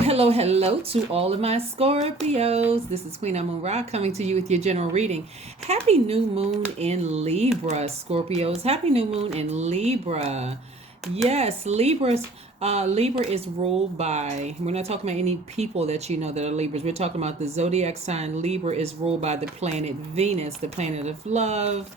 Hello to all of my Scorpios. This is Queen Amun Ra coming to you with your general reading. Happy new moon in Libra, Scorpios. Happy new moon in Libra. Yes, Libra is ruled by, we're not talking about any people that you know that are Libras. We're talking about the zodiac sign. Libra is ruled by the planet Venus, the planet of love,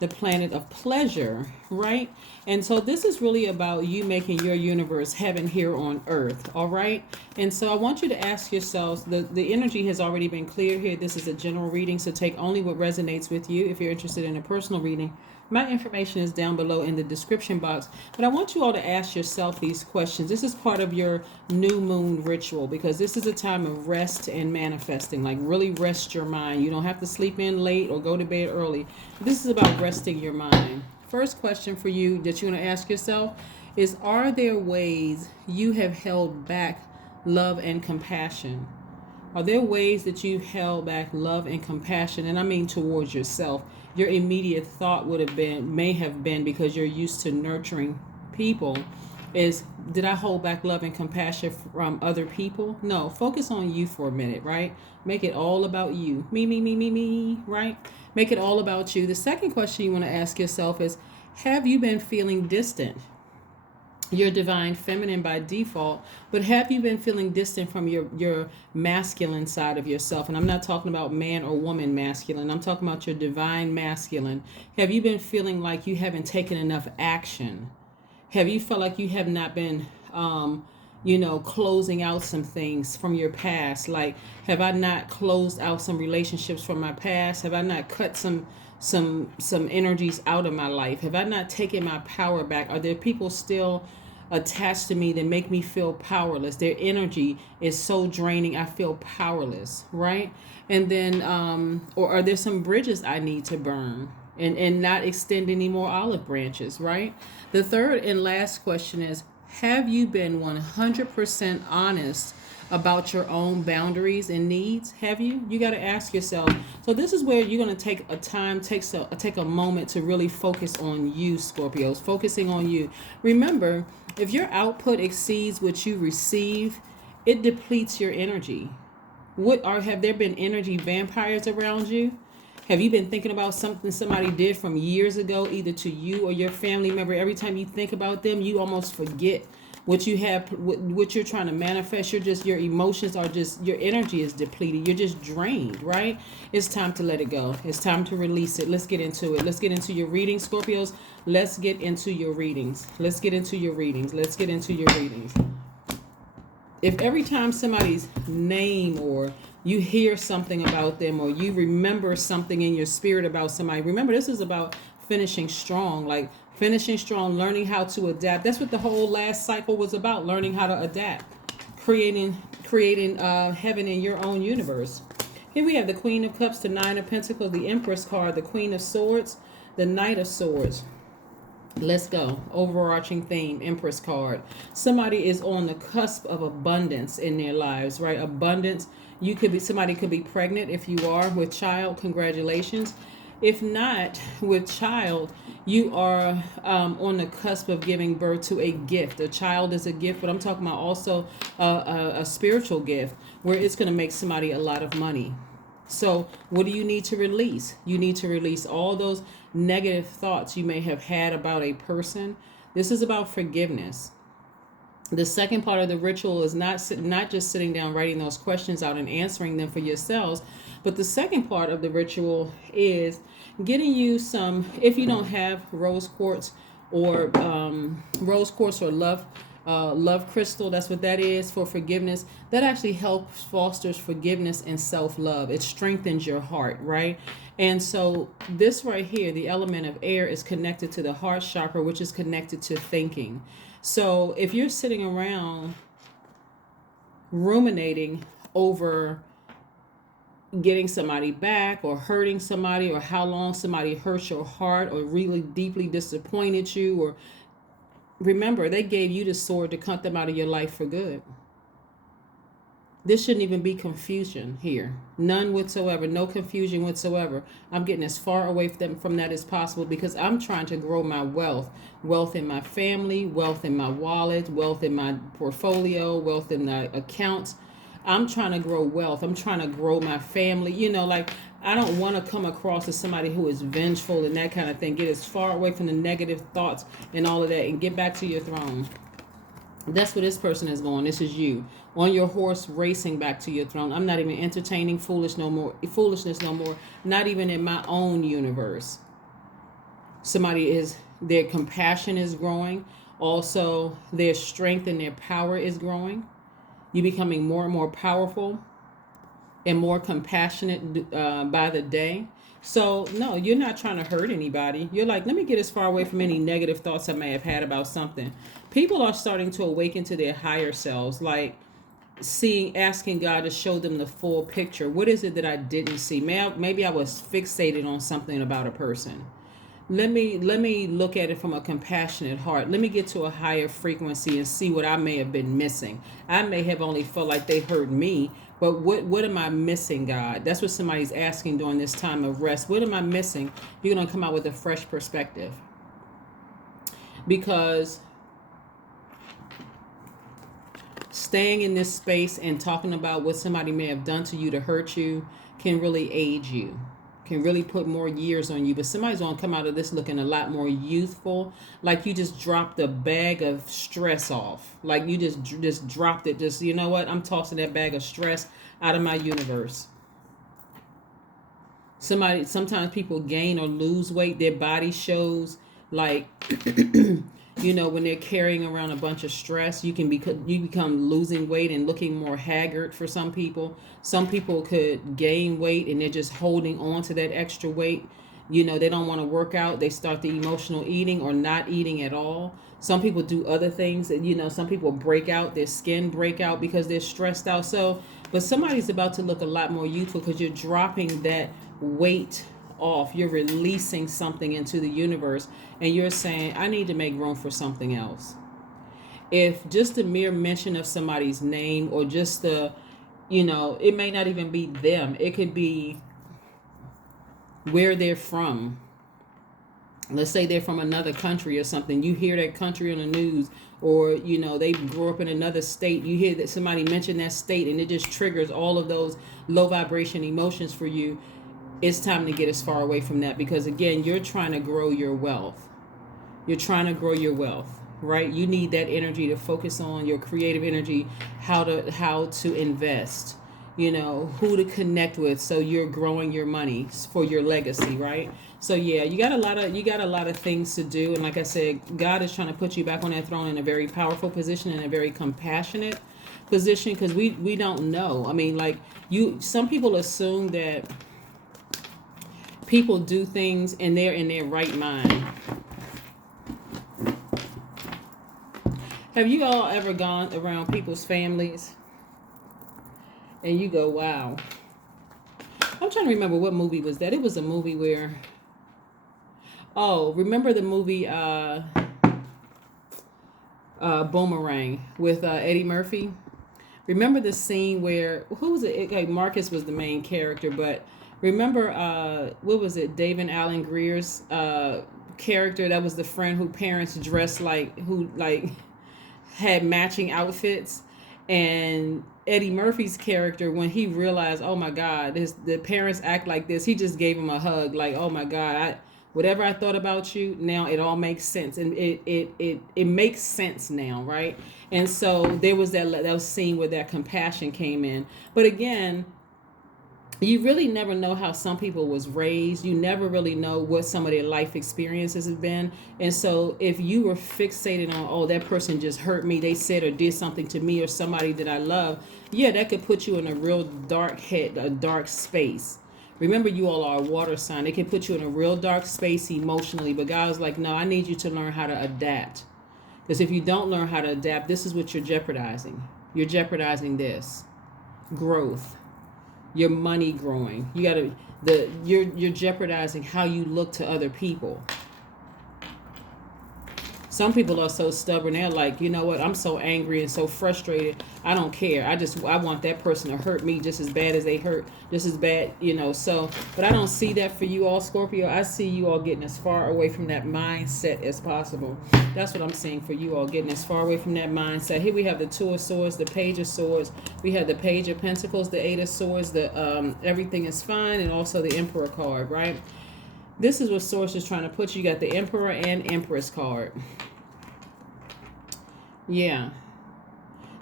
the planet of pleasure, right? And so this is really about you making your universe heaven here on earth, all right? And so I want you to ask yourselves, the energy has already been cleared here. This is a general reading, so take only what resonates with you. If you're interested in a personal reading, my information is down below in the description box. But I want you all to ask yourself these questions. This is part of your new moon ritual because this is a time of rest and manifesting. Like really rest your mind. You don't have to sleep in late or go to bed early. This is about resting your mind. First question for you that you're going to ask yourself is, are there ways you have held back love and compassion? Are there ways that you held back love and compassion? And I mean towards yourself. Your immediate thought may have been, because you're used to nurturing people, is, did I hold back love and compassion from other people? No, focus on you for a minute, right? Make it all about you. Me, right? Make it all about you. The second question you want to ask yourself is, have you been feeling distant? You're divine feminine by default, but have you been feeling distant from your masculine side of yourself? And I'm not talking about man or woman masculine. I'm talking about your divine masculine. Have you been feeling like you haven't taken enough action? Have you felt like you have not been closing out some things from your past? Like, have I not closed out some relationships from my past? Have I not cut some energies out of my life? Have I not taken my power back? Are there people still attached to me that make me feel powerless? Their energy is so draining, I feel powerless, right? And then or are there some bridges I need to burn and not extend any more olive branches, right? The third and last question is, have you been 100% honest about your own boundaries and needs? Have you? You got to ask yourself. So this is where you're going to take a moment to really focus on you, Scorpios, focusing on you. Remember, if your output exceeds what you receive, it depletes your energy. Have there been energy vampires around you? Have you been thinking about something somebody did from years ago, either to you or your family member? Every time you think about them, you almost forget what you have, what you're trying to manifest. Your emotions are just, your energy is depleted. You're just drained, right? It's time to let it go. It's time to release it. Let's get into it. Let's get into your readings, Scorpios. Let's get into your readings. Let's get into your readings. Let's get into your readings. If every time somebody's name, or you hear something about them, or you remember something in your spirit about somebody, remember, this is about finishing strong, learning how to adapt. That's what the whole last cycle was about, learning how to adapt, creating heaven in your own universe. Here we have the Queen of Cups, the Nine of Pentacles, the Empress card, the Queen of Swords, the Knight of Swords. Let's go. Overarching theme, Empress card. Somebody is on the cusp of abundance in their lives, right? Abundance. Somebody could be pregnant. If you are with child, congratulations. If not with child, you are on the cusp of giving birth to a gift. A child is a gift, but I'm talking about also a spiritual gift where it's going to make somebody a lot of money. So what do you need to release? You need to release all those negative thoughts you may have had about a person. This is about forgiveness. The second part of the ritual is not just sitting down writing those questions out and answering them for yourselves, but the second part of the ritual is getting you some, if you don't have rose quartz or love crystal, that's what that is, for forgiveness. That actually helps fosters forgiveness and self-love. It strengthens your heart, right? And so this right here, the element of air, is connected to the heart chakra, which is connected to thinking. So if you're sitting around ruminating over getting somebody back, or hurting somebody, or how long somebody hurt your heart, or really deeply disappointed you, or remember, they gave you the sword to cut them out of your life for good. This shouldn't even be confusion here. None whatsoever. No confusion whatsoever. I'm getting as far away from that as possible because I'm trying to grow my wealth. Wealth in my family, wealth in my wallet, wealth in my portfolio, wealth in the accounts. I'm trying to grow wealth. I'm trying to grow my family. Like, I don't want to come across as somebody who is vengeful and that kind of thing. Get as far away from the negative thoughts and all of that and get back to your throne. That's where this person is going. This is you on your horse racing back to your throne. I'm not even entertaining foolishness no more. Not even in my own universe. Their compassion is growing. Also, their strength and their power is growing. You're becoming more and more powerful and more compassionate by the day. So, no, you're not trying to hurt anybody. You're like, let me get as far away from any negative thoughts I may have had about something. People are starting to awaken to their higher selves, like asking God to show them the full picture. What is it that I didn't see? Maybe I was fixated on something about a person. Let me look at it from a compassionate heart. Let me get to a higher frequency and see what I may have been missing. I may have only felt like they hurt me, but what am I missing, God? That's what somebody's asking during this time of rest. What am I missing? You're going to come out with a fresh perspective. Because staying in this space and talking about what somebody may have done to you to hurt you can really age you, can really put more years on you. But somebody's going to come out of this looking a lot more youthful, like you just dropped a bag of stress off. Like you just dropped it. Just, you know what? I'm tossing that bag of stress out of my universe. Sometimes people gain or lose weight. Their body shows, like, when they're carrying around a bunch of stress, you become losing weight and looking more haggard for some people. Some people could gain weight and they're just holding on to that extra weight. They don't want to work out. They start the emotional eating or not eating at all. Some people do other things. Some people break out, their skin break out because they're stressed out. But somebody's about to look a lot more youthful because you're dropping that weight off. You're releasing something into the universe and you're saying, I need to make room for something else. If just the mere mention of somebody's name or just it may not even be them. It could be where they're from. Let's say they're from another country or something. You hear that country on the news, or they grew up in another state. You hear that somebody mentioned that state and it just triggers all of those low vibration emotions for you. It's time to get as far away from that because, again, you're trying to grow your wealth. You're trying to grow your wealth, right? You need that energy to focus on your creative energy, how to invest, who to connect with, so you're growing your money for your legacy, right? So yeah, you got a lot of things to do, and like I said, God is trying to put you back on that throne in a very powerful position, in a very compassionate position, because we don't know. I mean, like some people assume that people do things and they're in their right mind. Have you all ever gone around people's families and you go, wow? I'm trying to remember what movie was that. It was a movie where, remember the movie Boomerang with Eddie Murphy? Remember the scene where, who was it? Like Marcus was the main character, but remember, what was it? David Alan Greer's character that was the friend who parents dressed like, who like had matching outfits, and Eddie Murphy's character, when he realized, oh my God, the parents act like this, he just gave him a hug, like, oh my God, whatever I thought about you, now it all makes sense, and it makes sense now, right? And so there was that scene where that compassion came in, but again, you really never know how some people was raised. You never really know what some of their life experiences have been. And so if you were fixated on, oh, that person just hurt me, they said or did something to me or somebody that I love, yeah, that could put you in a real a dark space. Remember, you all are a water sign. It can put you in a real dark space emotionally. But God was like, no, I need you to learn how to adapt. Because if you don't learn how to adapt, this is what you're jeopardizing. You're jeopardizing this growth. Your money growing. You're jeopardizing how you look to other people. Some people are so stubborn. They're like, you know what? I'm so angry and so frustrated. I don't care. I want that person to hurt me just as bad as they hurt, just as bad, So, but I don't see that for you all, Scorpio. I see you all getting as far away from that mindset as possible. That's what I'm seeing for you all, getting as far away from that mindset. Here we have the Two of Swords, the Page of Swords. We have the Page of Pentacles, the Eight of Swords, the everything is fine, and also the Emperor card, right? This is what Source is trying to put you. You got the Emperor and Empress card. Yeah.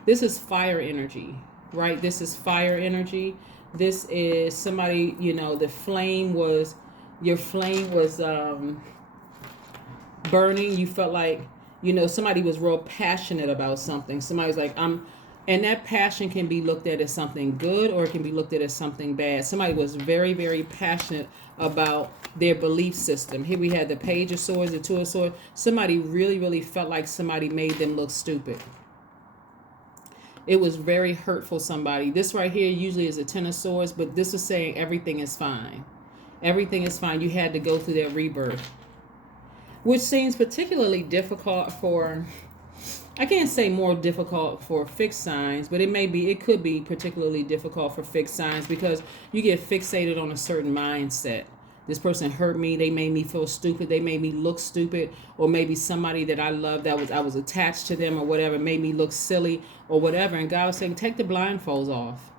This is fire energy, right? This is fire energy. This is somebody, the flame was, your flame was burning. You felt like, somebody was real passionate about something. Somebody's like, and that passion can be looked at as something good, or it can be looked at as something bad. Somebody was very, very passionate about their belief system. Here we had the Page of Swords, the Two of Swords. Somebody really, really felt like somebody made them look stupid. It was very hurtful, somebody. This right here usually is a Ten of Swords, but this is saying everything is fine. Everything is fine. You had to go through that rebirth, which seems particularly difficult for, I can't say more difficult for fixed signs, but it could be particularly difficult for fixed signs because you get fixated on a certain mindset. This person hurt me. They made me feel stupid. They made me look stupid. Or maybe somebody that I loved, I was attached to them or whatever, made me look silly or whatever. And God was saying, take the blindfolds off.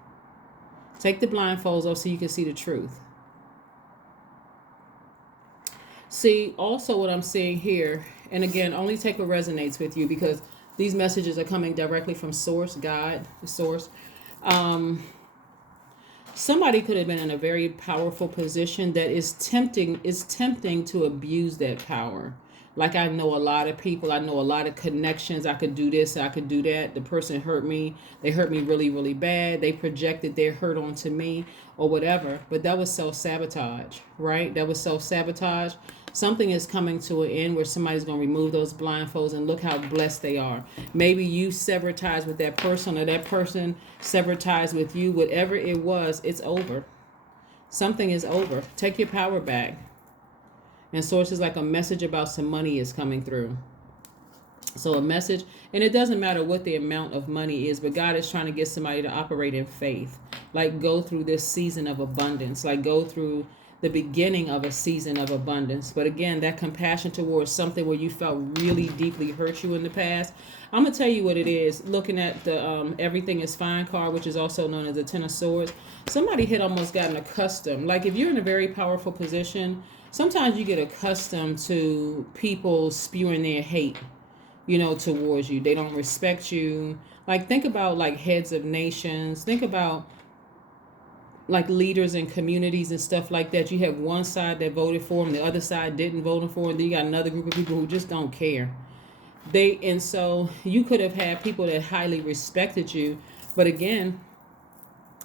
Take the blindfolds off so you can see the truth. See, also what I'm seeing here, and again, only take what resonates with you because these messages are coming directly from Source, God, the Source. Somebody could have been in a very powerful position that is tempting to abuse that power. Like I know a lot of people, I know a lot of connections. I could do this, I could do that. The person hurt me. They hurt me really, really bad. They projected their hurt onto me or whatever. But that was self-sabotage, right? That was self-sabotage. Something is coming to an end where somebody's going to remove those blindfolds and look how blessed they are. Maybe you severed ties with that person or that person severed ties with you. Whatever it was, it's over. Something is over. Take your power back. And sources like a message about some money is coming through. So a message, and it doesn't matter what the amount of money is, but God is trying to get somebody to operate in faith. Like go through this season of abundance. Like go through the beginning of a season of abundance. But again, that compassion towards something where you felt really deeply hurt you in the past. I'm going to tell you what it is. Looking at the Everything is Fine card, which is also known as the Ten of Swords. Somebody had almost gotten accustomed. Like if you're in a very powerful position, sometimes you get accustomed to people spewing their hate, towards you. They don't respect you. Like think about like heads of nations. Think about like leaders in communities and stuff like that. You have one side that voted for them, the other side didn't vote for them. Then you got another group of people who just don't care. And so you could have had people that highly respected you, but again,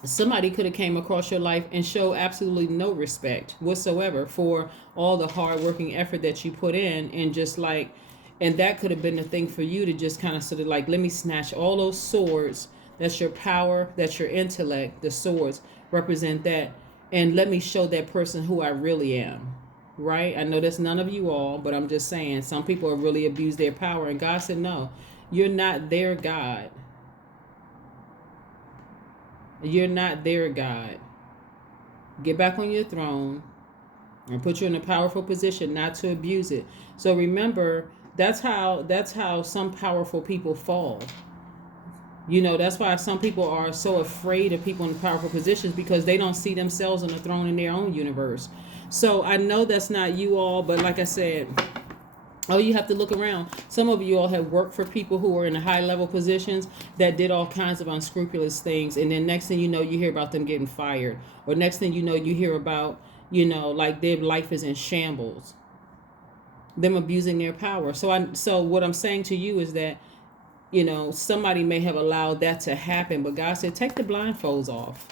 somebody could have came across your life and showed absolutely no respect whatsoever for all the hard working effort that you put in, and that could have been the thing for you to just kind of sort of like, let me snatch all those swords. That's your power, that's your intellect. The swords represent that, and let me show that person who I really am. Right? I know that's none of you all, but I'm just saying some people have really abused their power, and God said, no, you're not their God. You're not their God. Get back on your throne and put you in a powerful position not to abuse it. So remember, that's how some powerful people fall. That's why some people are so afraid of people in powerful positions, because they don't see themselves on the throne in their own universe. So I know that's not you all, but like I said, you have to look around. Some of you all have worked for people who are in high level positions that did all kinds of unscrupulous things. And then next thing you know, you hear about them getting fired. Or next thing you know, you hear about, like their life is in shambles. Them abusing their power. So what I'm saying to you is that, somebody may have allowed that to happen, but God said, take the blindfolds off.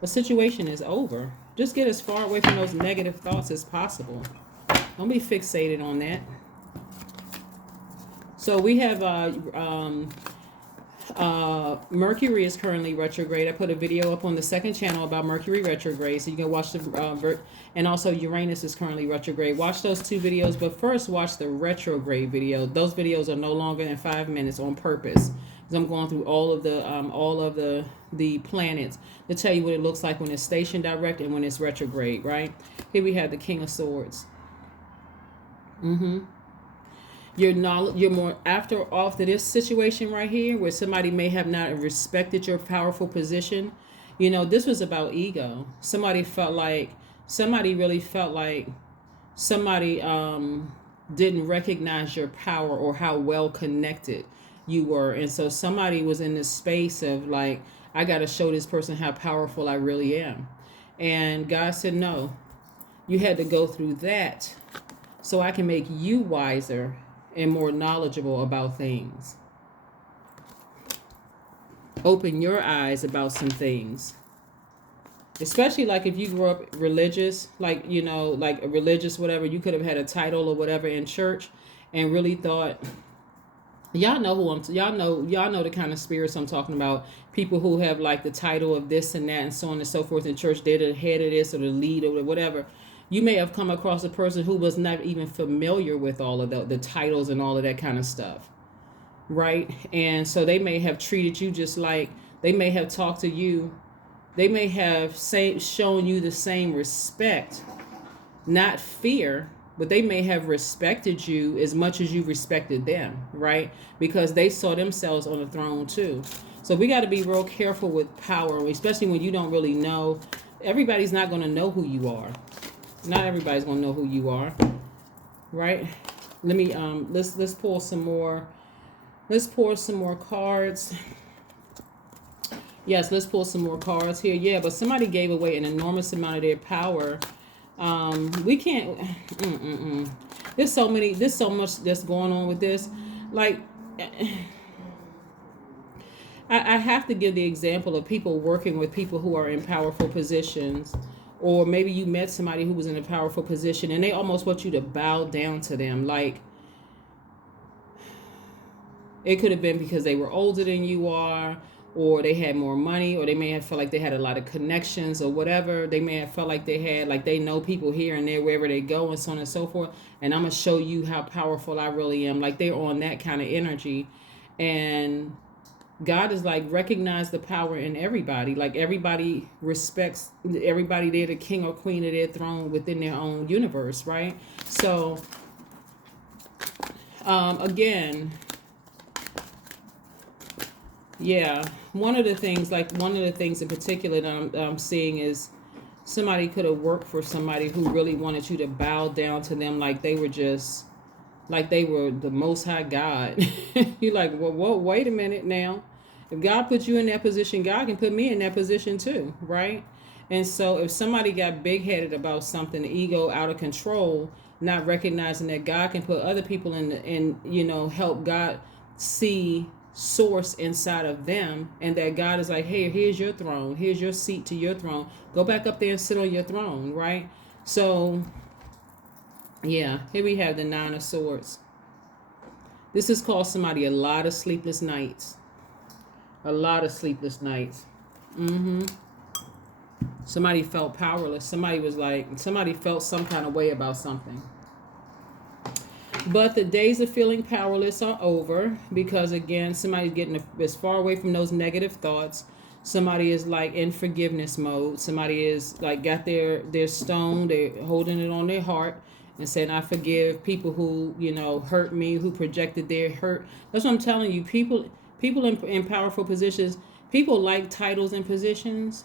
The situation is over. Just get as far away from those negative thoughts as possible. Don't be fixated on that. So we have Mercury is currently retrograde. I put a video up on the second channel about Mercury retrograde, so you can watch the and also Uranus is currently retrograde. Watch those two videos, but first watch the retrograde video. Those videos are no longer than 5 minutes on purpose, because I'm going through all of the planets to tell you what it looks like when it's stationed direct and when it's retrograde. Right here we have the King of Swords. You're more after this situation right here where somebody may have not respected your powerful position. This was about ego. Somebody really felt like somebody didn't recognize your power or how well connected you were. And so somebody was in this space of like, I got to show this person how powerful I really am. And God said, no, you had to go through that so I can make you wiser and more knowledgeable about things. Open your eyes about some things. Especially like if you grew up religious, like a religious whatever, you could have had a title or whatever in church and really thought, y'all know the kind of spirits I'm talking about. People who have like the title of this and that and so on and so forth in church, they're the head of this or the lead or whatever. You may have come across a person who was not even familiar with all of the titles and all of that kind of stuff, right? And so they may have treated you just like, they may have talked to you, they may have shown you the same respect, not fear, but they may have respected you as much as you respected them, right? Because they saw themselves on the throne too. So we got to be real careful with power, especially when you don't really know. Everybody's not going to know who you are. Not everybody's gonna know who you are, right? Let me let's pull some more. Let's pour some more cards. Yes, let's pull some more cards here. Yeah, but somebody gave away an enormous amount of their power. We can't. There's so much that's going on with this. Like, I have to give the example of people working with people who are in powerful positions. Or maybe you met somebody who was in a powerful position and they almost want you to bow down to them. Like, it could have been because they were older than you are, or they had more money, or they may have felt like they had a lot of connections or whatever. They may have felt like they know people here and there, wherever they go and so on and so forth. And I'm going to show you how powerful I really am. Like, they're on that kind of energy. And God is like, recognize the power in everybody. Like, everybody respects everybody. They're the king or queen of their throne within their own universe, right? So, again, yeah, one of the things in particular that I'm seeing is somebody could have worked for somebody who really wanted you to bow down to them like they were the Most High God. You're like, whoa, wait a minute now. If God put you in that position, God can put me in that position too, right? And so if somebody got big-headed about something, the ego out of control, not recognizing that God can put other people help God see source inside of them, and that God is like, hey, here's your throne, here's your seat to your throne. Go back up there and sit on your throne, right? So, yeah, here we have the Nine of Swords. This has caused somebody a lot of sleepless nights. A lot of sleepless nights. Somebody felt powerless. Somebody felt some kind of way about something. But the days of feeling powerless are over, because again, somebody's getting as far away from those negative thoughts. Somebody is like in forgiveness mode. Somebody is like got their stone, they're holding it on their heart and saying, I forgive people who, hurt me, who projected their hurt. That's what I'm telling you. People in powerful positions, people like titles and positions,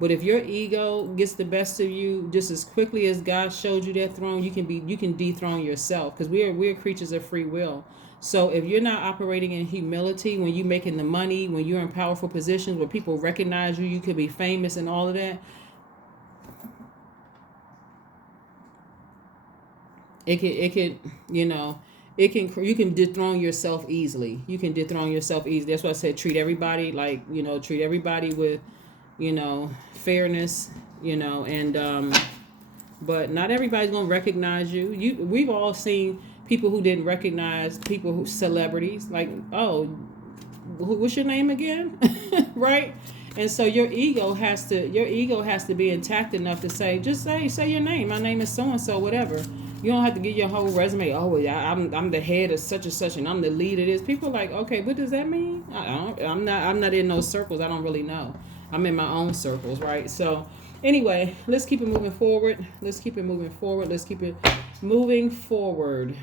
but if your ego gets the best of you, just as quickly as God showed you that throne, you can dethrone yourself, because we're creatures of free will. So if you're not operating in humility, when you're making the money, when you're in powerful positions where people recognize you, you could be famous and all of that, you can dethrone yourself easily. You can dethrone yourself easily. That's why I said treat everybody with, fairness, but not everybody's gonna recognize you. We've all seen people who didn't recognize people celebrities, like, oh, what's your name again? Right? And so your ego has to be intact enough to say, just say your name. My name is so and so, whatever. You don't have to give your whole resume. Oh, yeah, I'm the head of such and such, and I'm the lead of this. People are like, okay, what does that mean? I'm not in those circles. I don't really know. I'm in my own circles, right? So anyway, let's keep it moving forward. Let's keep it moving forward. Let's keep it moving forward.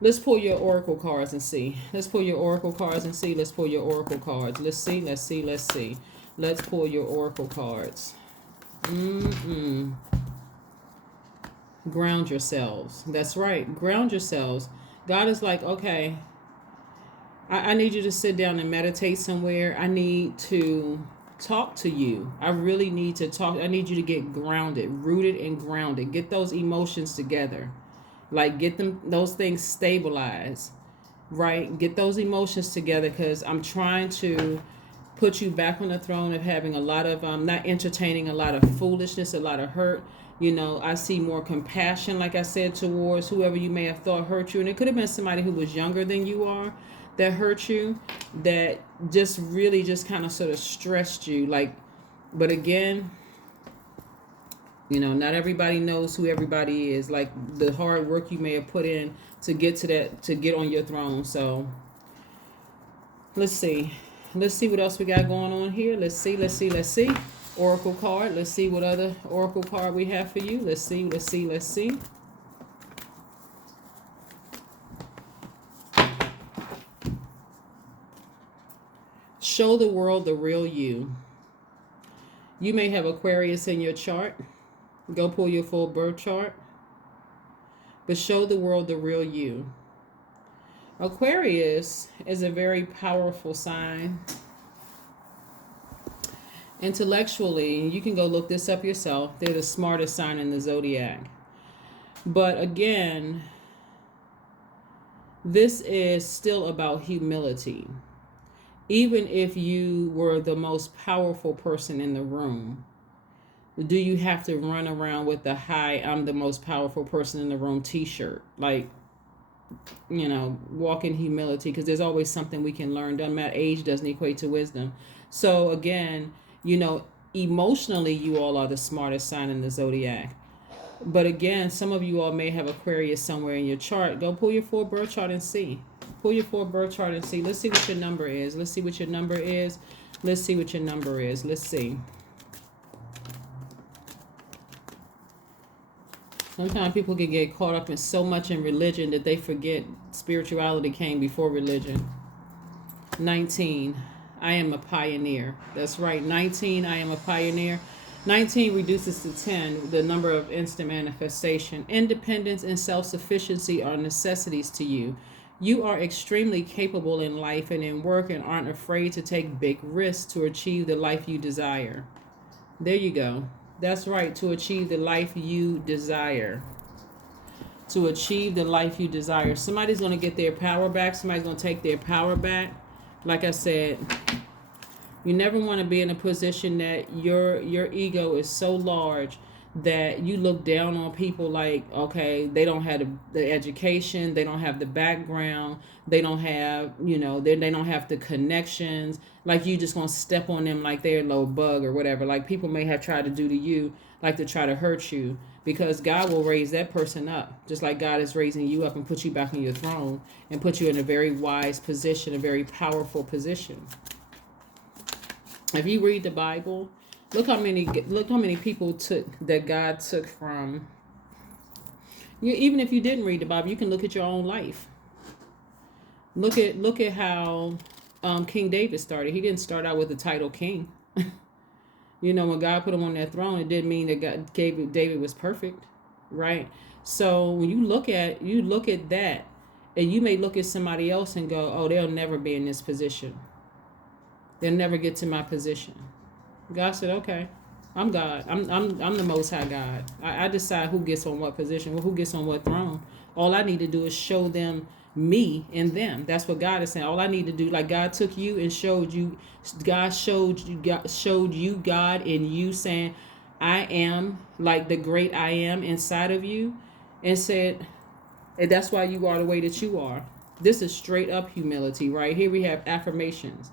Let's pull your oracle cards and see. Let's pull your oracle cards and see. Let's pull your oracle cards. Let's see. Let's see. Let's see. Let's pull your oracle cards. Ground yourselves. That's right. Ground yourselves. God is like, okay, I need you to sit down and meditate somewhere. I need to talk to you. I really need to talk. I need you to get grounded, rooted and grounded. Get those emotions together. Like, get those things stabilized, right? Get those emotions together, because I'm trying to put you back on the throne of having a lot of, not entertaining a lot of foolishness, a lot of hurt. You know, I see more compassion, like I said, towards whoever you may have thought hurt you. And it could have been somebody who was younger than you are that hurt you, that just really just kind of sort of stressed you. Like, but again, you know, not everybody knows who everybody is. Like, the hard work you may have put in to get to that, to get on your throne. So let's see. Let's see what else we got going on here. Let's see. Let's see. Let's see. Oracle card. Let's see what other oracle card we have for you. Let's see. Let's see. Let's see. Show the world the real you. You may have Aquarius in your chart. Go pull your full birth chart. But show the world the real you. Aquarius is a very powerful sign. Intellectually, you can go look this up yourself. They're the smartest sign in the Zodiac. But again, this is still about humility. Even if you were the most powerful person in the room, do you have to run around with the "Hi, I'm the most powerful person in the room" t-shirt? Like, you know, walk in humility, because there's always something we can learn. Doesn't matter, age doesn't equate to wisdom. So again, you know, emotionally, you all are the smartest sign in the Zodiac. But again, some of you all may have Aquarius somewhere in your chart. Go pull your full birth chart and see. Pull your full birth chart and see. Let's see what your number is. Let's see what your number is. Let's see what your number is. Let's see. Sometimes people can get caught up in so much in religion that they forget spirituality came before religion. 19. I am a pioneer. That's right. 19. I am a pioneer. 19 reduces to 10, the number of instant manifestation. Independence and self-sufficiency are necessities to you. You are extremely capable in life and in work, and aren't afraid to take big risks to achieve the life you desire. There you go. That's right, to achieve the life you desire. To achieve the life you desire. Somebody's going to get their power back. Somebody's going to take their power back. Like I said, you never want to be in a position that your ego is so large that you look down on people like, okay, they don't have the education, they don't have the background, they don't have, you know, they don't have the connections. Like, you just gonna step on them like they're a little bug or whatever. Like, people may have tried to do to you, like to try to hurt you, because God will raise that person up, just like God is raising you up and put you back on your throne and put you in a very wise position, a very powerful position. If you read the Bible, look how many people that God took from you. Even if you didn't read the Bible, you can look at your own life. Look at how King David started. He didn't start out with the title king. You know, when God put him on that throne, it didn't mean that God gave David was perfect, right? So when you look at that, and you may look at somebody else and go, "Oh, they'll never be in this position. They'll never get to my position." God said, "Okay, I'm God. I'm the Most High God. I decide who gets on what position, who gets on what throne. All I need to do is show them me and them." That's what God is saying. All I need to do, like God took you and showed you, God showed you God in you, saying, "I am," like the great I am inside of you, and said, and that's why you are the way that you are. This is straight up humility, right? Here we have affirmations.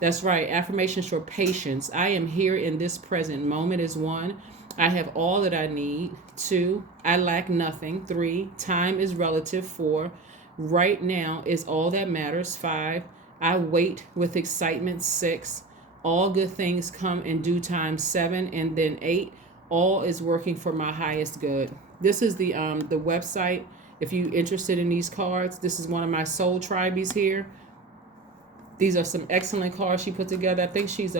That's right. Affirmations for patience. I am here in this present moment is 1. I have all that I need. 2. I lack nothing. 3. Time is relative. 4. Right now is all that matters. 5. I wait with excitement. 6. All good things come in due time. 7. And then 8. All is working for my highest good. This is the website. If you're interested in these cards, this is one of my soul tribes here. These are some excellent cards she put together. I think she's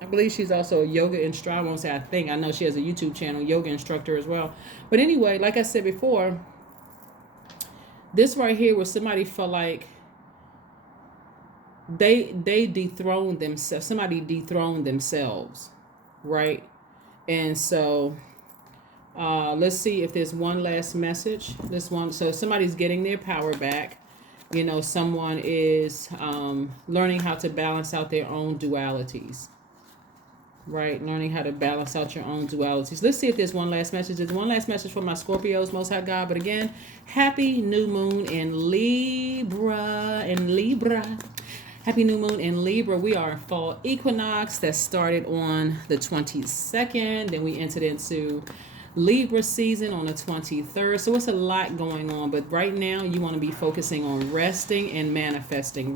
I believe she's also a yoga instructor. I won't say I think. I know she has a YouTube channel, yoga instructor as well. But anyway, like I said before, this right here where somebody felt like they dethroned themselves. Somebody dethroned themselves, right? And so let's see if there's one last message. This one, so somebody's getting their power back. You know, someone is learning how to balance out their own dualities. Right? Learning how to balance out your own dualities. Let's see if there's one last message. There's one last message for my Scorpios, Most High God. But again, happy new moon in Libra. Happy new moon in Libra. We are in fall equinox that started on the 22nd. Then we entered into Libra season on the 23rd. So it's a lot going on. But right now you want to be focusing on resting and manifesting.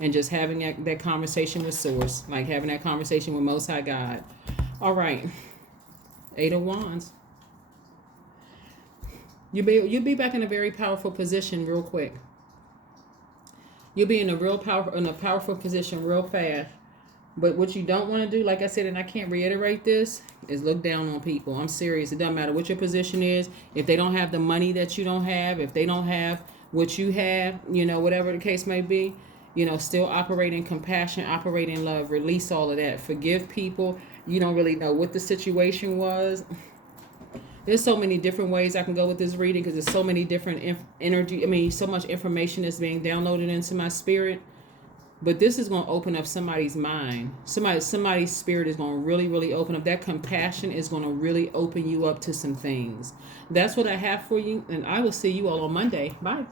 And just having that conversation with Source. Like having that conversation with Most High God. All right. 8 of Wands. You'll be back in a very powerful position real quick. You'll be in a powerful position real fast. But what you don't want to do, like I said, and I can't reiterate this, is look down on people. I'm serious. It doesn't matter what your position is. If they don't have the money that you don't have, if they don't have what you have, you know, whatever the case may be, you know, still operate in compassion, operate in love, release all of that. Forgive people. You don't really know what the situation was. There's so many different ways I can go with this reading because there's so many different so much information is being downloaded into my spirit. But this is going to open up somebody's mind. Somebody's spirit is going to really, really open up. That compassion is going to really open you up to some things. That's what I have for you. And I will see you all on Monday. Bye.